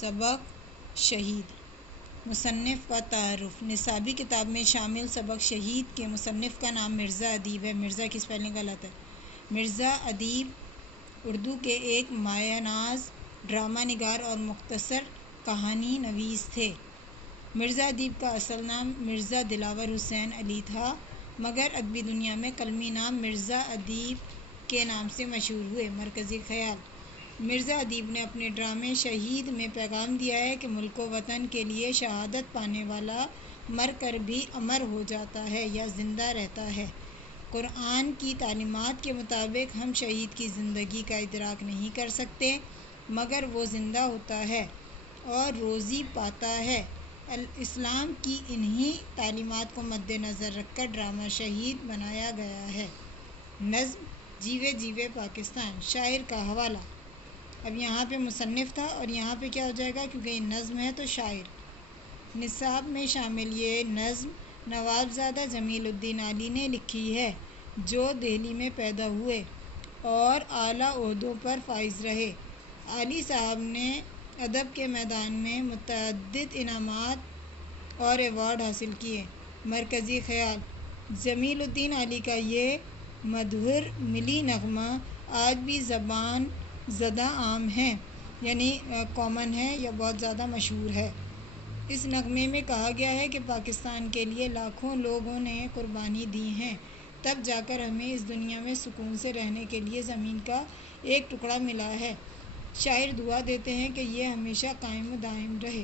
سبق شہید۔ مصنف کا تعارف۔ نصابی کتاب میں شامل سبق شہید کے مصنف کا نام مرزا ادیب ہے۔ مرزا کی سپیلنگ غلط ہے۔ مرزا ادیب اردو کے ایک مایہ ناز ڈرامہ نگار اور مختصر کہانی نویس تھے۔ مرزا ادیب کا اصل نام مرزا دلاور حسین علی تھا، مگر ادبی دنیا میں کلمی نام مرزا ادیب کے نام سے مشہور ہوئے۔ مرکزی خیال۔ مرزا ادیب نے اپنے ڈرامے شہید میں پیغام دیا ہے کہ ملک و وطن کے لیے شہادت پانے والا مر کر بھی امر ہو جاتا ہے یا زندہ رہتا ہے۔ قرآن کی تعلیمات کے مطابق ہم شہید کی زندگی کا ادراک نہیں کر سکتے، مگر وہ زندہ ہوتا ہے اور روزی پاتا ہے۔ اسلام کی انہی تعلیمات کو مد نظر رکھ کر ڈرامہ شہید بنایا گیا ہے۔ نظم جیوے جیوے پاکستان۔ شاعر کا حوالہ۔ اب یہاں پہ مصنف تھا اور یہاں پہ کیا ہو جائے گا، کیونکہ یہ نظم ہے تو شاعر۔ نصاب میں شامل یہ نظم نوابزادہ جمیل الدین علی نے لکھی ہے، جو دہلی میں پیدا ہوئے اور اعلیٰ عہدوں پر فائز رہے۔ علی صاحب نے ادب کے میدان میں متعدد انعامات اور ایوارڈ حاصل کیے۔ مرکزی خیال۔ جمیل الدین علی کا یہ مدھر ملی نغمہ آج بھی زبان زدہ عام ہے، یعنی کامن ہے یا بہت زیادہ مشہور ہے۔ اس نغمے میں کہا گیا ہے کہ پاکستان کے لیے لاکھوں لوگوں نے قربانی دی ہے، تب جا کر ہمیں اس دنیا میں سکون سے رہنے کے لیے زمین کا ایک ٹکڑا ملا ہے۔ شاعر دعا دیتے ہیں کہ یہ ہمیشہ قائم و دائم رہے۔